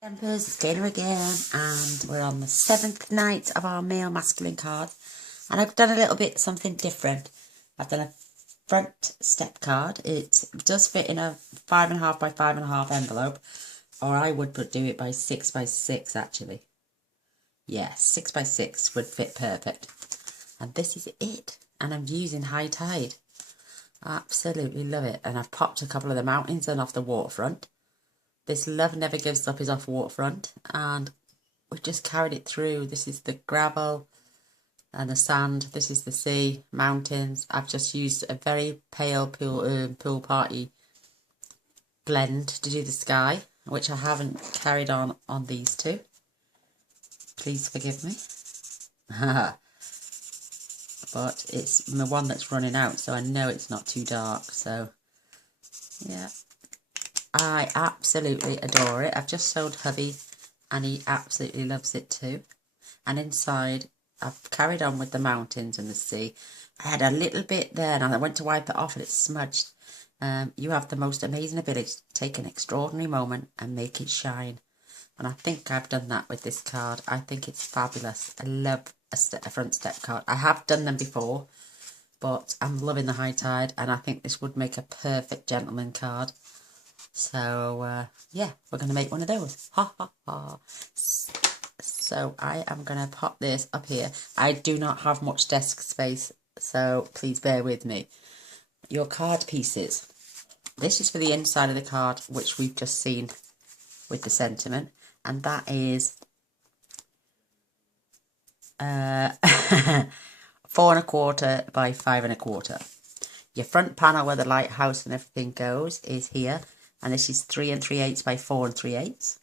Tempers, it's Gaynor again, and we're on the 7th night of our male masculine card, and I've done a little bit something different. I've done a front step card. It does fit in a 5.5 by 5.5 envelope, or I would do it by 6 by 6 actually. Yeah, 6 by 6 would fit perfect. And this is it, and I'm using High Tide. I absolutely love it, and I've popped a couple of the mountains and off the waterfront. This Love Never Gives Up is off waterfront, and we've just carried it through. This is the gravel and the sand. This is the sea, mountains. I've just used a very pale pool party blend to do the sky, which I haven't carried on these two. Please forgive me. But it's the one that's running out, so I know it's not too dark. So, yeah. I absolutely adore it. I've just showed hubby and he absolutely loves it too. And inside, I've carried on with the mountains and the sea. I had a little bit there and I went to wipe it off and it smudged. You have the most amazing ability to take an extraordinary moment and make it shine. And I think I've done that with this card. I think it's fabulous. I love a front step card. I have done them before, but I'm loving the High Tide and I think this would make a perfect gentleman card. So, yeah, we're going to make one of those. Ha, ha, ha. So, I am going to pop this up here. I do not have much desk space, so please bear with me. Your card pieces. This is for the inside of the card, which we've just seen with the sentiment. And that is 4.25 by 5.25. Your front panel where the lighthouse and everything goes is here. And this is 3 3/8 by 4 3/8.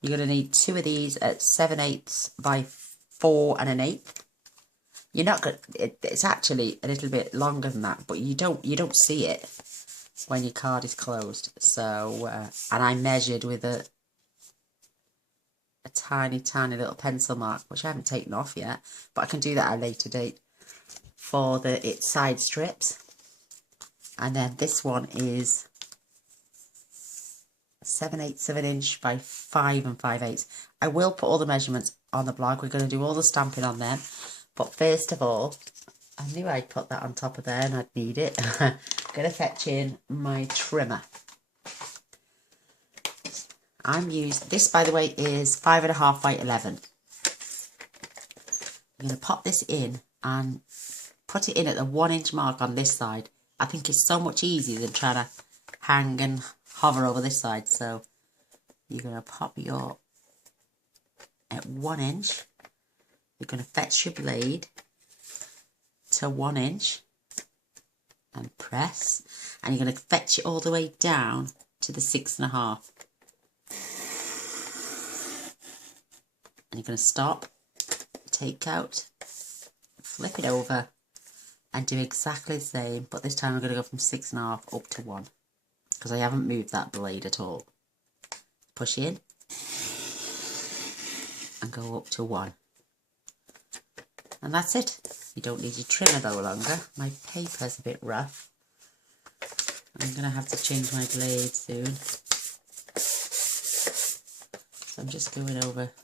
You're going to need 2 of these at 7/8 by 4 1/8. You're not going. It's actually a little bit longer than that, but you don't see it when your card is closed. So, and I measured with a tiny little pencil mark, which I haven't taken off yet, but I can do that at a later date for its side strips. And then this one is 7/8 of an inch by 5 5/8. I will put all the measurements on the blog. We're going to do all the stamping on them. But first of all, I knew I'd put that on top of there and I'd need it. I'm going to fetch in my trimmer. This, by the way, is 5.5 by 11. I'm going to pop this in and put it in at the 1 inch mark on this side. I think it's so much easier than trying to hang and hover over this side. So you're going to pop your at 1 inch. You're going to fetch your blade to 1 inch and press, and you're going to fetch it all the way down to the 6.5. And you're going to stop, take out, flip it over, and do exactly the same. But this time I'm going to go from 6.5 up to 1. Because I haven't moved that blade at all. Push in and go up to 1. And that's it. You don't need your trimmer no longer. My paper's a bit rough. I'm going to have to change my blade soon. So I'm just going over,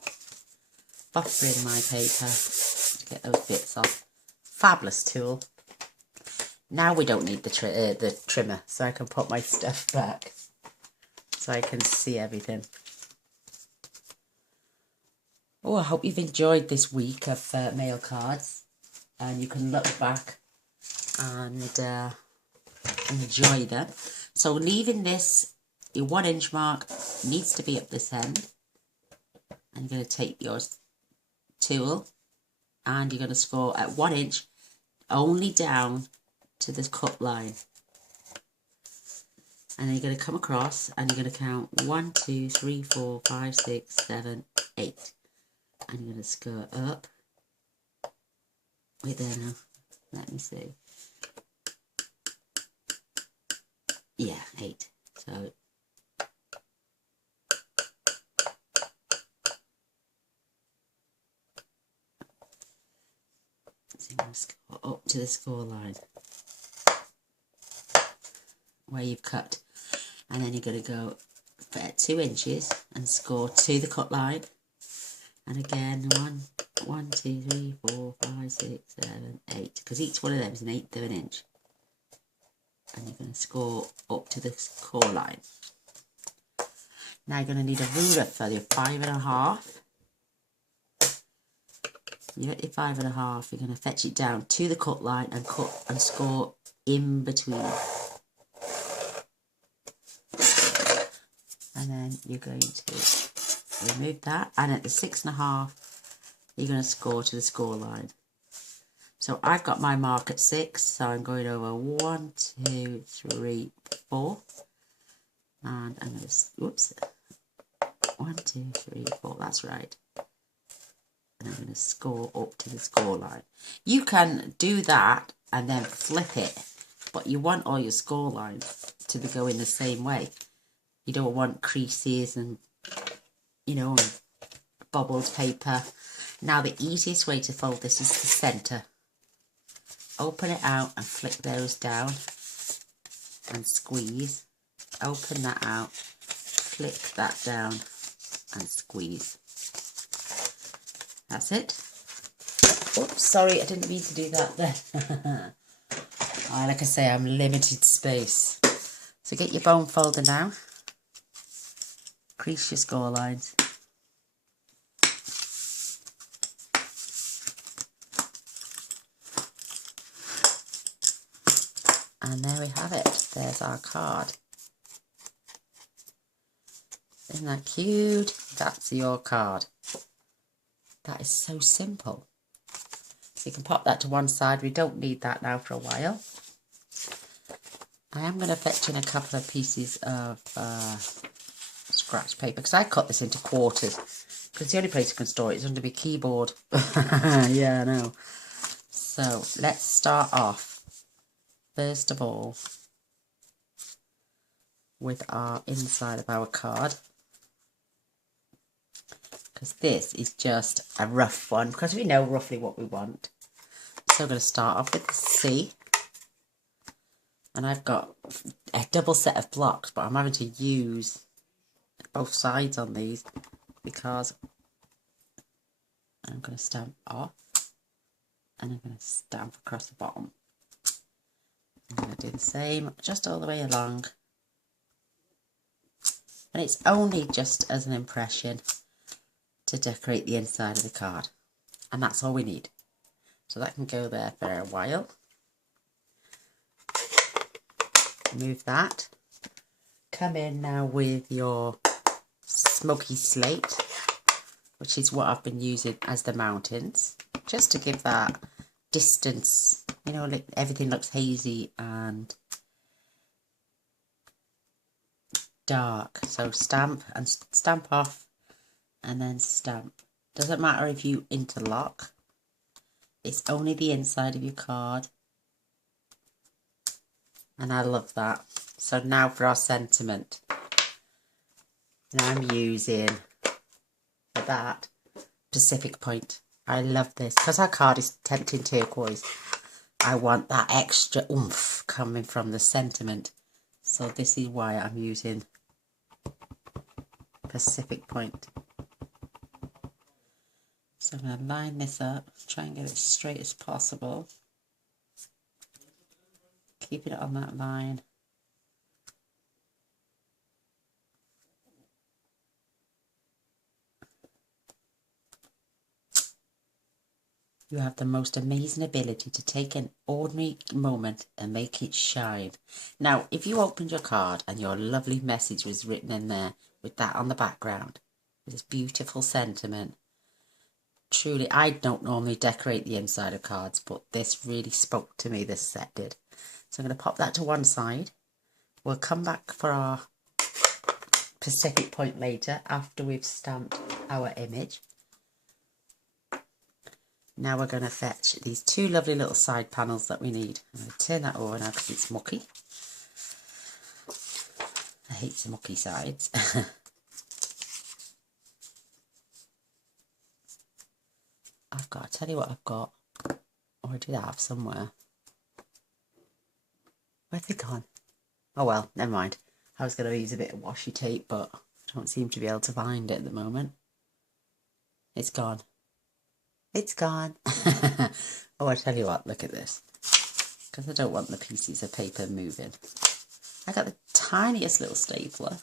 buffering my paper to get those bits off. Fabulous tool. Now we don't need the trimmer, so I can put my stuff back, so I can see everything. Oh, I hope you've enjoyed this week of mail cards, and you can look back and enjoy them. So leaving this, your 1 inch mark needs to be up this end, and you're going to take your tool, and you're going to score at 1 inch, only down to this cut line, and then you're going to come across and you're going to count 1 2 3 4 5 6 7 8, and you're going to skirt up. Wait there now, let me see. Yeah, 8. So I'm going to score up to the score line where you've cut, and then you're going to go at 2 inches and score to the cut line. And again, 1, 2, 3, 4, 5, 6, 7, 8, because each one of them is an 1/8 of an inch. And you're going to score up to the core line. Now you're going to need a ruler for your 5.5. You get your 5.5, you're going to fetch it down to the cut line and cut and score in between. And then you're going to remove that, and at the 6.5 you're going to score to the score line. So I've got my mark at 6, so I'm going over 1, 2, 3, 4, and I'm going to, whoops, 1, 2, 3, 4, that's right. And I'm going to score up to the score line. You can do that and then flip it, but you want all your score lines to be going the same way. You don't want creases and, you know, and bubbled paper. Now the easiest way to fold this is to centre. Open it out and flick those down and squeeze. Open that out, flick that down and squeeze. That's it. Oops, sorry, I didn't mean to do that there. Like I say, I'm limited space. So get your bone folder now. Crease your score lines. And there we have it. There's our card. Isn't that cute? That's your card. That is so simple. So you can pop that to one side. We don't need that now for a while. I am going to fetch in a couple of pieces of scratch paper, because I cut this into quarters, because the only place you can store it is under my keyboard. Yeah, I know. So let's start off, first of all, with our inside of our card, because this is just a rough one, because we know roughly what we want. So I'm going to start off with the C, and I've got a double set of blocks, but I'm having to use both sides on these because I'm going to stamp off and I'm going to stamp across the bottom. I'm going to do the same just all the way along, and it's only just as an impression to decorate the inside of the card, and that's all we need. So that can go there for a while. Move that. Come in now with your smoky slate, which is what I've been using as the mountains, just to give that distance, you know, like everything looks hazy and dark. So stamp and stamp off and then stamp. Doesn't matter if you interlock, it's only the inside of your card. And I love that. So now for our sentiment. And I'm using, for that, Pacific Point. I love this, because our card is tempting turquoise. I want that extra oomph coming from the sentiment. So this is why I'm using Pacific Point. So I'm going to line this up, try and get it straight as possible. Keeping it on that line. You have the most amazing ability to take an ordinary moment and make it shine. Now, if you opened your card and your lovely message was written in there with that on the background, with this beautiful sentiment, truly, I don't normally decorate the inside of cards, but this really spoke to me, this set did. So I'm going to pop that to one side. We'll come back for our Pacific Point later after we've stamped our image. Now we're going to fetch these two lovely little side panels that we need. I'm going to turn that over now because it's mucky. I hate the mucky sides. I've got, I'll tell you what I've got. Or I did have somewhere. Where'd they gone? Oh well, never mind. I was going to use a bit of washi tape, but I don't seem to be able to find it at the moment. It's gone. It's gone. Oh, I tell you what, look at this. Because I don't want the pieces of paper moving. I got the tiniest little stapler.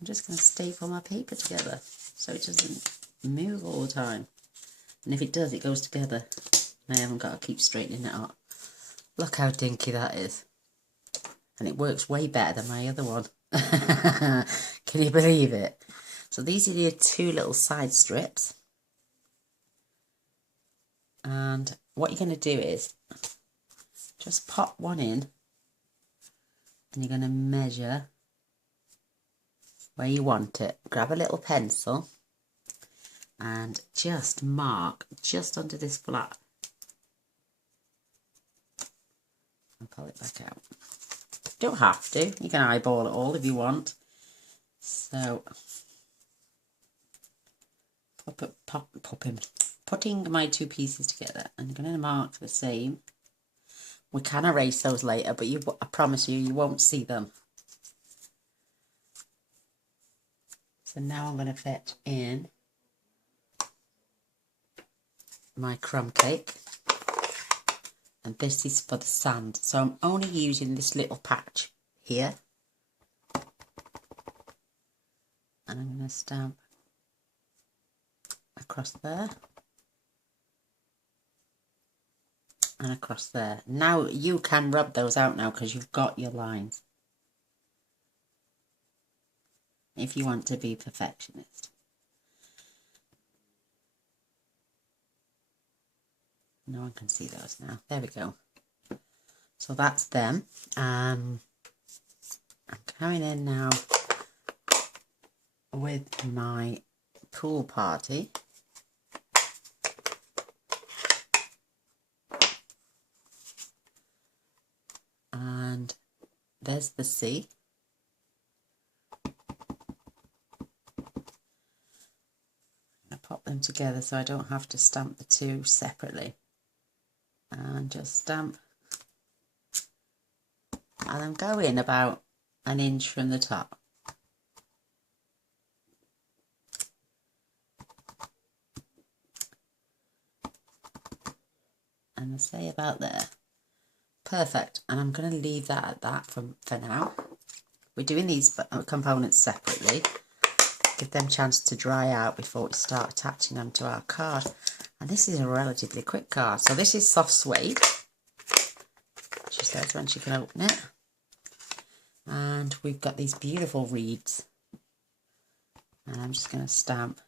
I'm just going to staple my paper together so it doesn't move all the time. And if it does, it goes together. I haven't got to keep straightening it up. Look how dinky that is. And it works way better than my other one. Can you believe it? So these are your two little side strips. And what you're going to do is just pop one in. And you're going to measure where you want it. Grab a little pencil and just mark just under this flap. And pull it back out. You don't have to. You can eyeball it all if you want. So, putting my two pieces together. I'm going to mark the same. We can erase those later, but I promise you, you won't see them. So now I'm going to fit in my crumb cake. And this is for the sand. So I'm only using this little patch here. And I'm going to stamp across there. And across there. Now you can rub those out now because you've got your lines. If you want to be perfectionist. No one can see those now. There we go. So that's them. I'm coming in now with my pool party. And there's the sea. I pop them together so I don't have to stamp the two separately. And just stamp. And I'm going about an inch from the top. And I say about there. Perfect. And I'm going to leave that at that for now. We're doing these components separately. Give them a chance to dry out before we start attaching them to our card. And this is a relatively quick card. So this is soft suede. She says when she can open it. And we've got these beautiful reeds. And I'm just going to stamp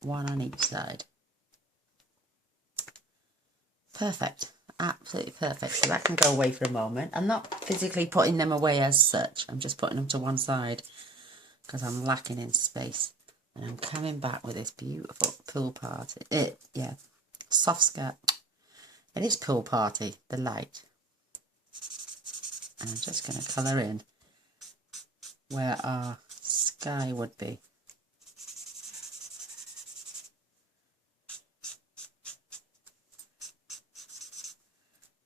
one on each side. Perfect. Absolutely perfect. So that can go away for a moment. I'm not physically putting them away as such. I'm just putting them to one side because I'm lacking in space. And I'm coming back with this beautiful pool party. Soft skirt. It is pool party, the light. And I'm just going to colour in where our sky would be.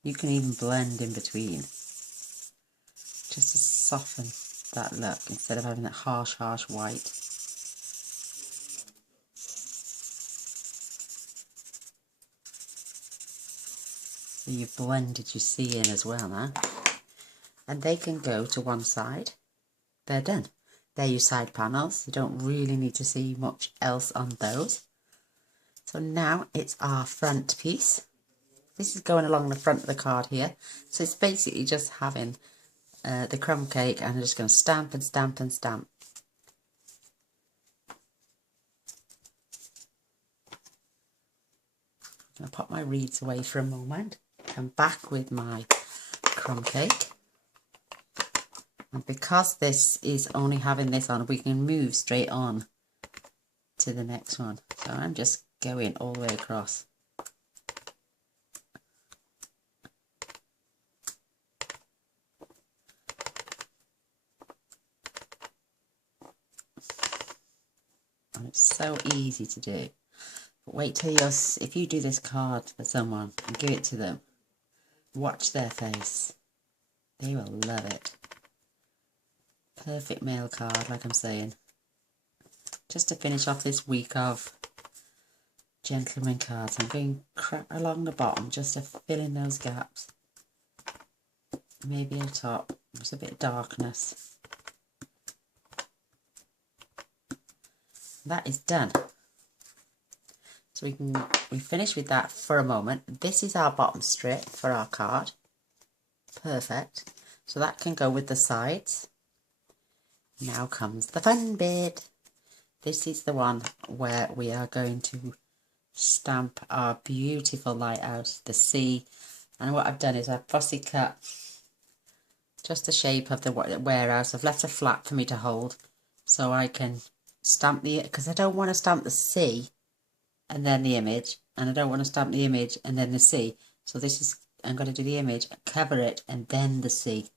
You can even blend in between, just to soften that look instead of having that harsh white. So you've blended your sea in as well now. And they can go to one side. They're done. They're your side panels. You don't really need to see much else on those. So now it's our front piece. This is going along the front of the card here. So it's basically just having the crumb cake, and I'm just going to stamp and stamp and stamp. I'm going to pop my reeds away for a moment. Come back with my crumb cake. And because this is only having this on, we can move straight on to the next one. So I'm just going all the way across. And it's so easy to do. But wait till if you do this card for someone and give it to them, watch their face. They will love it. Perfect mail card, like I'm saying. Just to finish off this week of gentleman cards, I'm going crap along the bottom just to fill in those gaps. Maybe a top. There's a bit of darkness. That is done. So we finish with that for a moment. This is our bottom strip for our card. Perfect. So that can go with the sides. Now comes the fun bit. This is the one where we are going to stamp our beautiful lighthouse, the sea. And what I've done is I've fussy cut just the shape of the warehouse. I've left a flap for me to hold so I can stamp because I don't want to stamp the sea and then the image, and I don't want to stamp the image and then the sea. So this is, I'm going to do the image, cover it, and then the sea.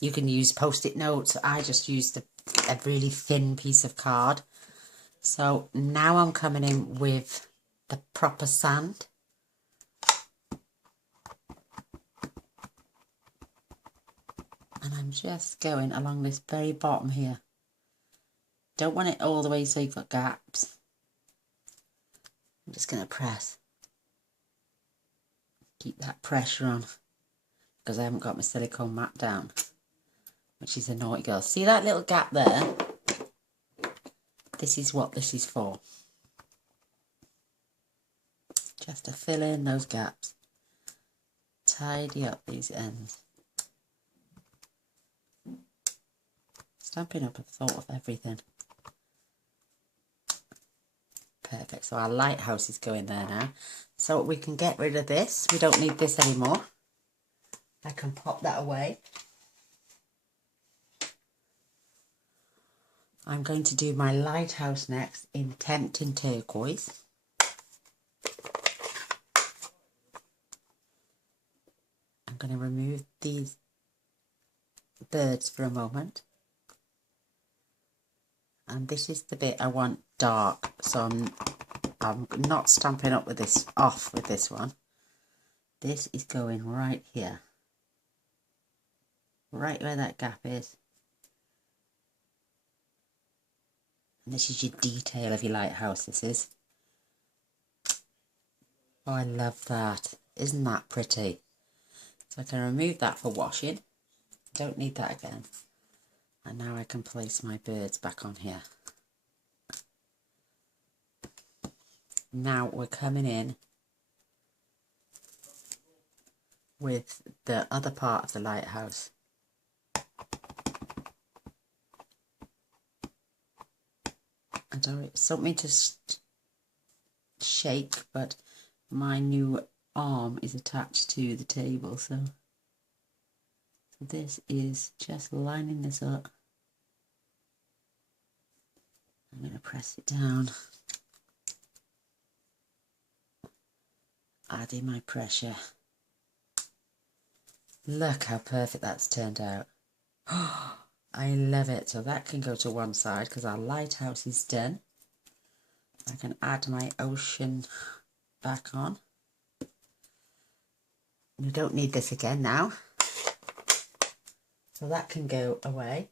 You can use post-it notes. I just used a really thin piece of card. So now I'm coming in with the proper sand. And I'm just going along this very bottom here. Don't want it all the way so you've got gaps. I'm just going to press. Keep that pressure on. Because I haven't got my silicone mat down. Which is a naughty girl. See that little gap there? This is what this is for. Just to fill in those gaps. Tidy up these ends. Stampin' Up, I've thought of everything. Perfect. So our lighthouse is going there now. So we can get rid of this. We don't need this anymore. I can pop that away. I'm going to do my lighthouse next in Tempting Turquoise. I'm going to remove these birds for a moment. And this is the bit I want dark, so I'm not stamping up with this off with this one. This is going right here. Right where that gap is. And this is your detail of your lighthouse, this is. Oh, I love that. Isn't that pretty? So I can remove that for washing. Don't need that again. And now I can place my birds back on here. Now we're coming in with the other part of the lighthouse. I don't something to shake, but my new arm is attached to the table, so this is just lining this up. I'm going to press it down, adding my pressure. Look how perfect that's turned out. I love it. So that can go to one side because our lighthouse is done. I can add my ocean back on. We don't need this again now. So that can go away.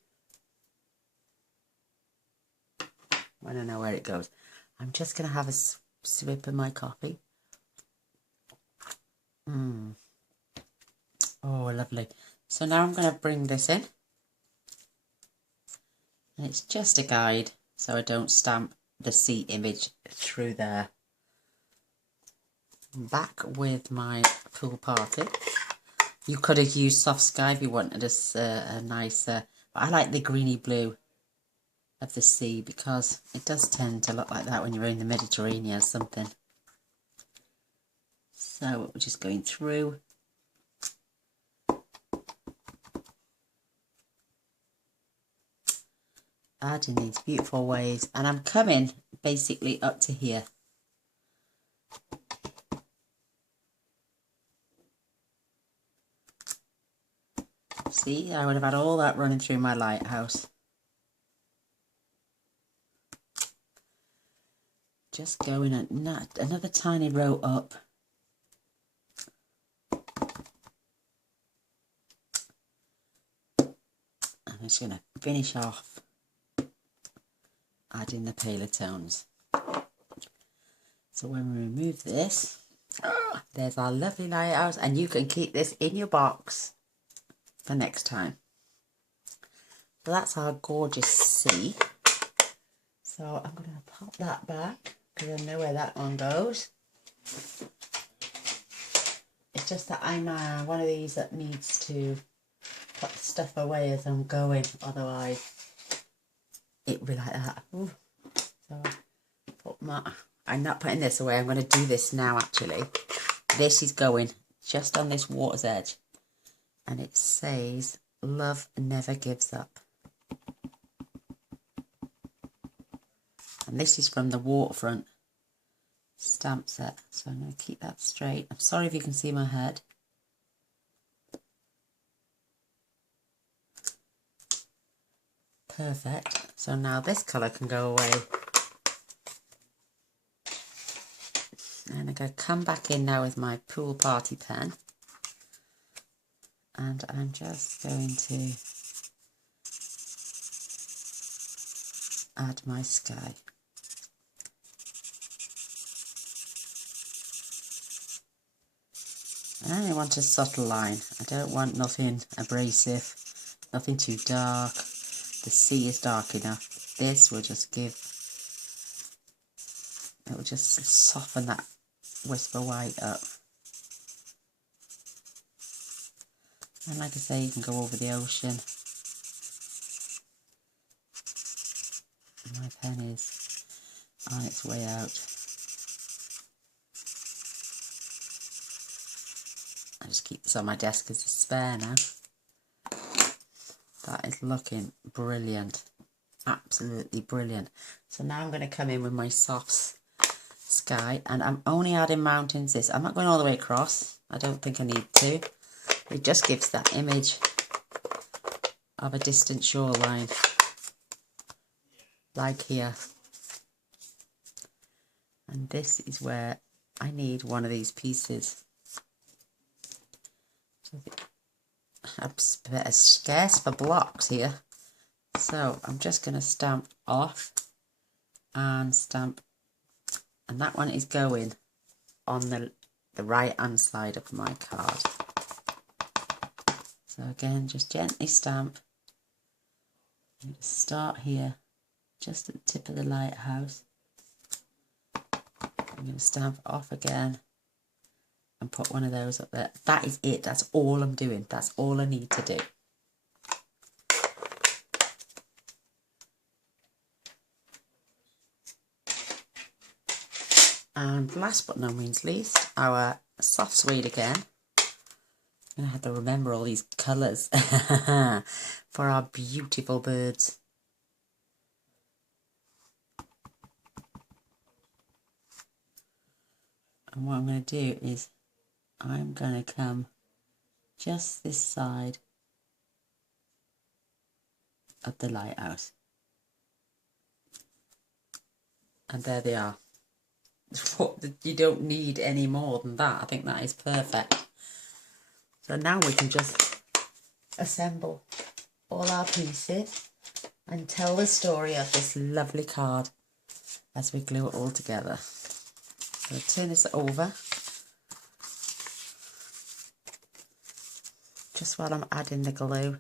I don't know where it goes. I'm just going to have a sip of my coffee. Oh, lovely. So now I'm going to bring this in. And it's just a guide, so I don't stamp the sea image through there. Back with my pool party. You could have used soft sky if you wanted a nicer, but I like the greeny blue of the sea because it does tend to look like that when you're in the Mediterranean or something. So we're just going through. Adding these beautiful waves, and I'm coming basically up to here. See, I would have had all that running through my lighthouse. just going another tiny row up. I'm just going to finish off adding the paler tones. So when we remove this, there's our lovely lighthouse, and you can keep this in your box for next time. So that's our gorgeous sea. So I'm going to pop that back because I know where that one goes. It's just that I'm one of these that needs to put the stuff away as I'm going, otherwise it will be like that. Ooh. So I'm not putting this away, I'm going to do this now actually. This is going just on this water's edge, and it says love never gives up. And this is from the Waterfront stamp set, so I'm going to keep that straight. I'm sorry if you can see my head. Perfect. So now this colour can go away. And I'm going to come back in now with my Pool Party pen. And I'm just going to add my sky. I only want a subtle line. I don't want nothing abrasive, nothing too dark. The sea is dark enough. This will just give, it will just soften that whisper white up. And like I say, you can go over the ocean. My pen is on its way out. I just keep this on my desk as a spare now. That is looking brilliant. Absolutely brilliant. So now I'm going to come in with my soft sky, and I'm only adding mountains this. I'm not going all the way across. I don't think I need to. It just gives that image of a distant shoreline. Like here. And this is where I need one of these pieces. I'm scarce for blocks here, so I'm just going to stamp off and stamp, and that one is going on the right hand side of my card. So again, just gently stamp. I'm going to start here, just at the tip of the lighthouse. I'm going to stamp off again and put one of those up there. That is it. That's all I'm doing. That's all I need to do. And last but not least, our soft suede again. I'm going to have to remember all these colours for our beautiful birds. And what I'm going to do is I'm going to come just this side of the lighthouse. And there they are. You don't need any more than that. I think that is perfect. So now we can just assemble all our pieces and tell the story of this lovely card as we glue it all together. So turn this over. Just while I'm adding the glue,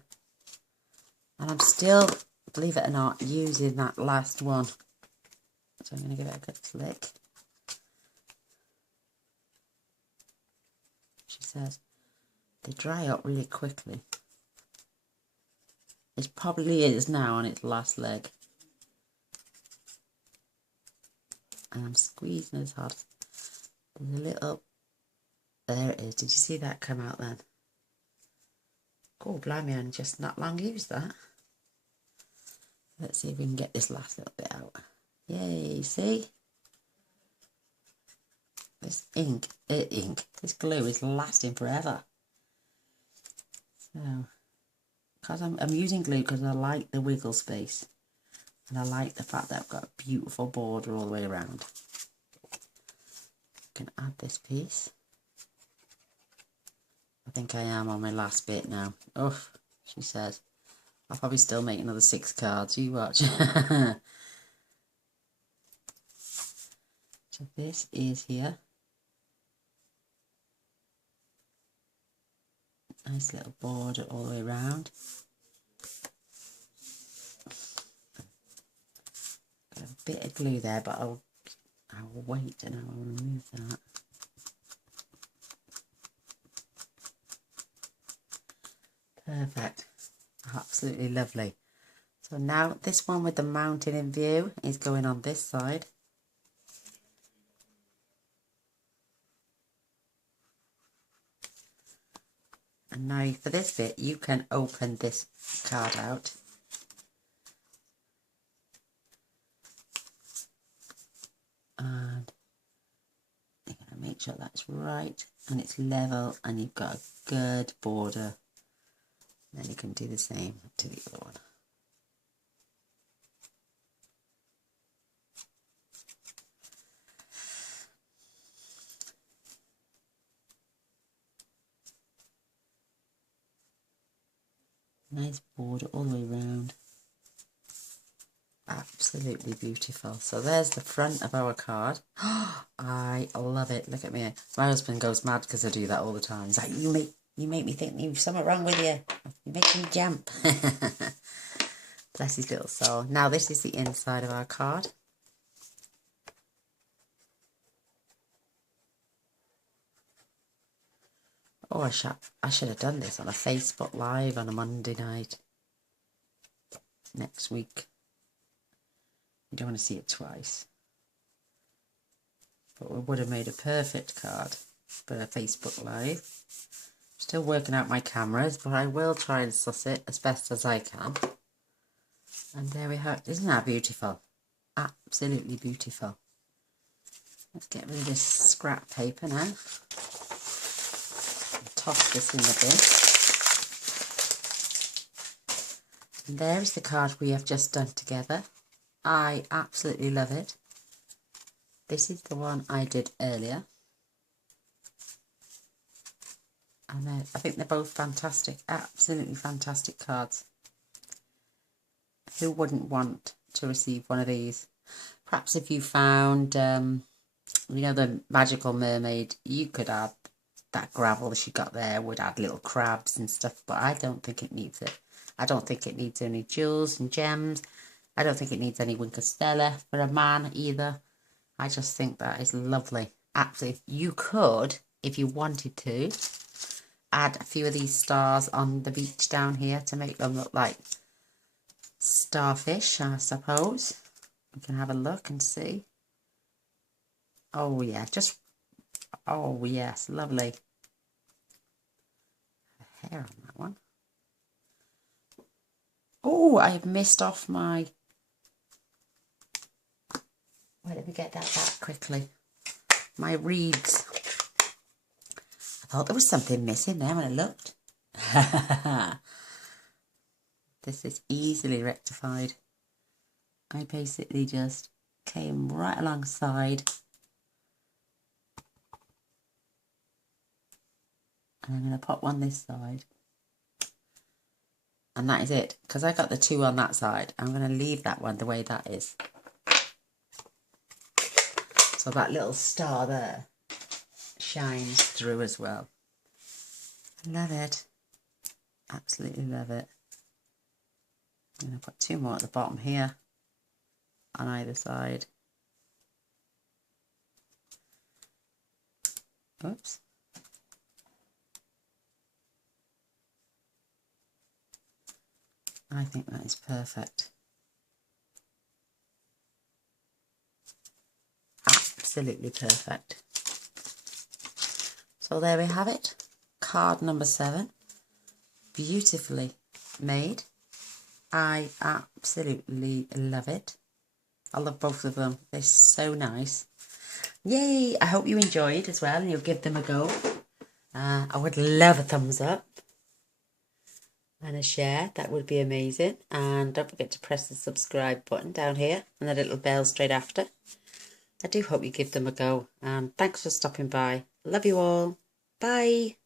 and I'm still, believe it or not, using that last one, so I'm going to give it a good flick. She says they dry up really quickly. It probably is now on its last leg, and I'm squeezing as hard. There's a little, there it is. Did you see that come out then? Oh, blimey, and just not long used that. Let's see if we can get this last little bit out. Yay, see? This this glue is lasting forever. So, because I'm using glue because I like the wiggle space. And I like the fact that I've got a beautiful border all the way around. can add this piece. I think I am on my last bit now. Oh, she says. I'll probably still make another 6 cards. You watch. So this is here. Nice little border all the way around. Got a bit of glue there, but I'll wait and I'll remove that. Perfect. Absolutely lovely. So now this one with the mountain in view is going on this side. And now for this bit, you can open this card out. And you're going to make sure that's right and it's level and you've got a good border. And then you can do the same to the other one. Nice border all the way around. Absolutely beautiful. So there's the front of our card. I love it. Look at me. My husband goes mad because I do that all the time. He's like, you make me think there's something wrong with you. You make me jump. Bless his little soul. Now this is the inside of our card. Oh, I should have done this on a Facebook Live on a Monday night. Next week. You don't want to see it twice. But we would have made a perfect card for a Facebook Live. Still working out my cameras, but I will try and suss it as best as I can. And there we have it. Isn't that beautiful? Absolutely beautiful. Let's get rid of this scrap paper now. Toss this in the bin. And there's the card we have just done together. I absolutely love it. This is the one I did earlier. And I think they're both fantastic, absolutely fantastic cards. Who wouldn't want to receive one of these? Perhaps if you found, you know, the magical mermaid, you could add that gravel she got there, would add little crabs and stuff, but I don't think it needs it. I don't think it needs any jewels and gems. I don't think it needs any Winker Stella for a man either. I just think that is lovely. Absolutely. You could, if you wanted to, add a few of these stars on the beach down here to make them look like starfish, I suppose. We can have a look and see. Oh yeah, just, oh yes, lovely. Hair on that one. Oh, I have missed off my... Wait, let me get that back quickly. My reeds. I thought there was something missing there when I looked. This is easily rectified. I basically just came right alongside. And I'm going to pop one this side. And that is it. Because I got the 2 on that side. I'm going to leave that one the way that is. So that little star there shines through as well. I love it. Absolutely love it. I'm going to put 2 more at the bottom here on either side. Oops. I think that is perfect. Absolutely perfect. So there we have it. Card number 7. Beautifully made. I absolutely love it. I love both of them. They're so nice. Yay! I hope you enjoyed as well and you'll give them a go. I would love a thumbs up and a share. That would be amazing. And don't forget to press the subscribe button down here and the little bell straight after, I do hope you give them a go, and thanks for stopping by. Love you all. Bye.